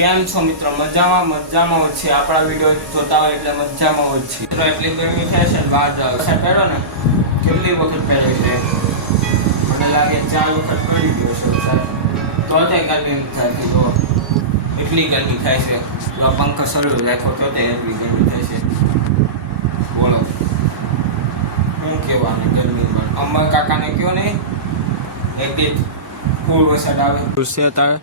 કેમ છો મિત્રો? મજામાં મજામાં છે. આપણા વીડિયો જોતા હોય એટલે મજામાં હોય છે. મિત્રો, એટલી ગરમી થાય છે બહાર જાવ. છે પહેરો ને. કેટલી વખત પહેરે છે? મને લાગે ચાર વખત પડી ગયો છે તો તે ગરમી થાય છે તો એટલી ગરમી થાય છે. જો પંખો શરૂ રાખો તો તે એટલી ગરમી થાય છે. બોલો. શું કહેવાનું ગરમીમાં? અમર કાકાને કયો નહીં? એક ફૂલ વરસાદ આવે. છે તારે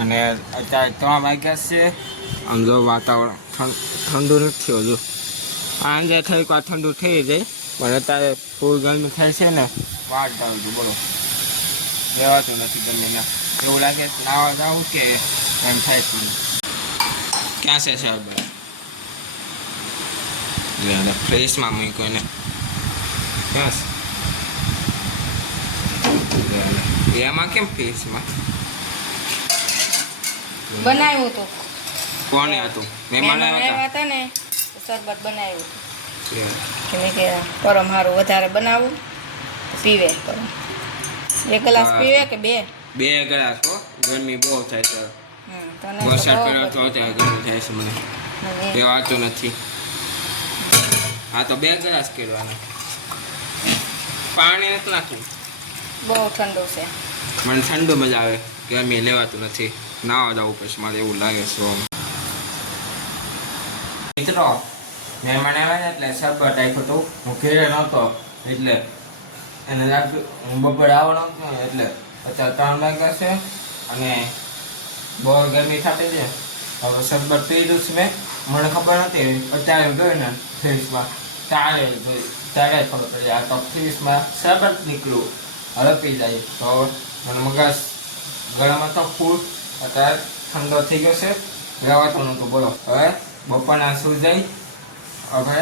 અને અત્યારે ત્રણ વાગ્યા છે. આમ જો વાતાવરણ ઠંડુ નથી હજુ. સાંજે થોડીક વાર ઠંડુ થઈ જાય, પણ અત્યારે ફૂલ ગરમી થાય છે ને વાટ જાઉં બોલો. રહેવાતું નથી ગમે એવું લાગે નાવા જાવું કે એમ થાય છે ક્યાં છે સાહેબ? ફ્રેશમાં મૂક્યો ને ક્યાં છે? એમાં કેમ ફ્રેશમાં બનાવ્યું હતું. કોને હતું? મહેમાન આવ્યા હતા? ને શરબત બનાવ્યું હતું. કે મેં કે પરમ હારું વધારે બનાવું પીવે પરમ. એક ગ્લાસ પીવે કે બે? બે ગ્લાસ હો. ગરમી બહુ થાય છે. વરસાદ પડ્યો તો અત્યારે ગરમી થાય છે મને. એ વાતું નથી. હા તો બે ગ્લાસ કેળવાના પાણી નથી બહુ ઠંડુ છે. મને ઠંડુ મજા આવે. ગરમી લેવાતું નથી. નાવા જવું પછી મારે એવું લાગે છે મિત્રો, મહેમાન આવ્યા ને એટલે શરબત રાખ્યું હતું. હું ઘેરે નહોતો, એટલે એને લાગતું હું બપોરે આવવાનો એટલે અત્યારે ત્રણ વાગ્યા છે અને બહુ ગરમી થતી છે. હવે શરબત પીધું છે મેં. મને ખબર નથી, અત્યારે ગયું ને ફ્રીજમાં. ત્યારે ત્યારે ખબર પડી. આ તો ફ્રીજમાં શરબત નીકળ્યું. હવે પી જાય. તો મને મગજ ગરમ હતો, ફૂલ. અત્યારે ઠંડો થઈ ગયો છે. રહેવાતું નહોતું બોલો. હવે બપોરના સુઈ જઈ હવે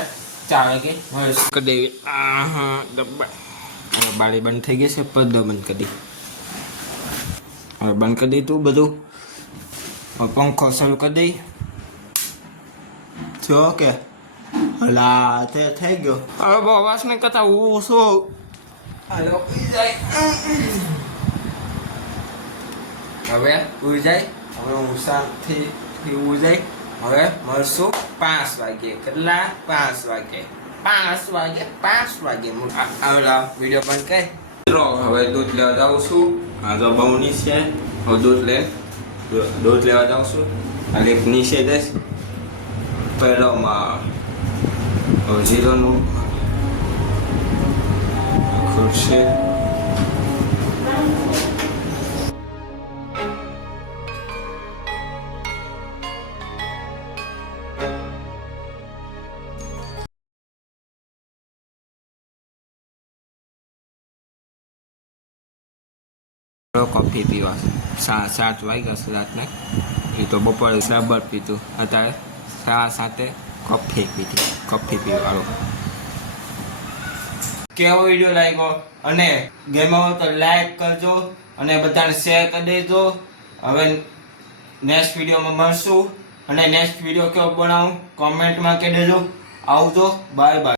ચાર વાગે મળીશું. કરી દેવી. આ હા ડબ્બા. હવે બારી બંધ થઈ ગઈ છે પડદો બંધ કરી હવે બંધ કરી દીધું બધું. પંખો શરૂ કરી દઈ જો કે હલા તે થઈ ગયો. હવે બહુ અવાજ નહીં કરતા હું શું હાલો. જાય હવે ઉર્જાય જાય. હવે હું શાંતિથી ઉઈ હવે મળશું પાંચ વાગે. કેટલા? પાંચ વાગે. પાંચ વાગે. પાંચ વાગે. આવડા વીડિયો પણ કહે મિત્રો, હવે દૂધ લેવા જાઉં છું. આ તો બહુની છે હવે દૂધ લે. દૂધ લેવા જાઉં છું. ખાલી નીચે જઈશ. પહેલોમાં હવે જીરોનું. ખુરશી. કોફી પીવા. સાત વાગ્યા છે રાતને. એ તો બપોરે રબર પીતું અત્યારે ચા સાથે કોફી પીધી. કોફી પીવાળો કેવો વીડિયો લાગ્યો? અને ગેમો તો લાઈક કરજો અને બધાને શેર કરી દેજો. હવે નેક્સ્ટ વિડીયોમાં મળશું. અને નેક્સ્ટ વીડિયો કેવો બનાવું? કોમેન્ટમાં કહી દેજો. આવજો. Bye bye